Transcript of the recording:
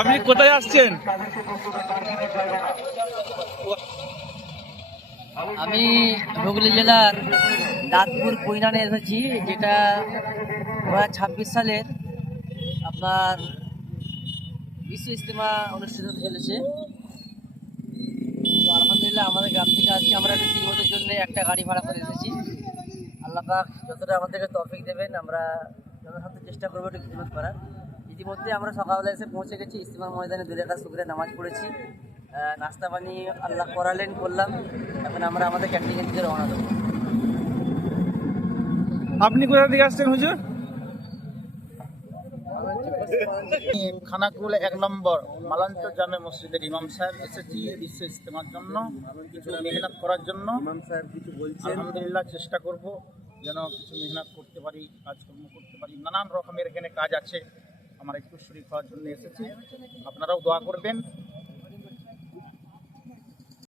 আপনি কোথায় আসছেন? আমি হুগলি জেলার দাঁতপুর কুইনানে এসেছি, যেটা 2026 সালের আপনার বিশ্ব ইজতেমা অনুষ্ঠিত হতে চলেছে। তো আলহামদুলিল্লাহ আমাদের গ্রাম থেকে আজকে আমরা একটা খিদমতের জন্য একটা গাড়ি ভাড়া করে এসেছি। আল্লাহ পাক যতটা আমাদেরকে তৌফিক দেবেন, আমরা যথাসাধ্য চেষ্টা করবো একটু খিদমত করার। ইতিমধ্যে আমরা সকালবেলা এসে পৌঁছে গেছি ইজতেমার ময়দানে, 2 রাকাত শুকরের নামাজ পড়েছি, নাস্তা পানি আল্লাহ করলাম। এখন আমরা আমাদের ক্যান্টিনের দিকে রওনা দেবো। আপনি কোথা থেকে আসছেন হুজুর? খানাকুল 1 নম্বর মালান্ত জামে মসজিদের ইমাম সাহেব এসেছি বিশ্ব ইজতেমার জন্য, কিছু মেহনত করার জন্য। আলহামদুলিল্লাহ চেষ্টা করব যেন কিছু মেহনত করতে পারি, কাজকর্ম করতে পারি। নানান রকমের এখানে কাজ আছে, আমার একটু শরীর হওয়ার জন্য এসেছি। আপনারাও দোয়া করবেন।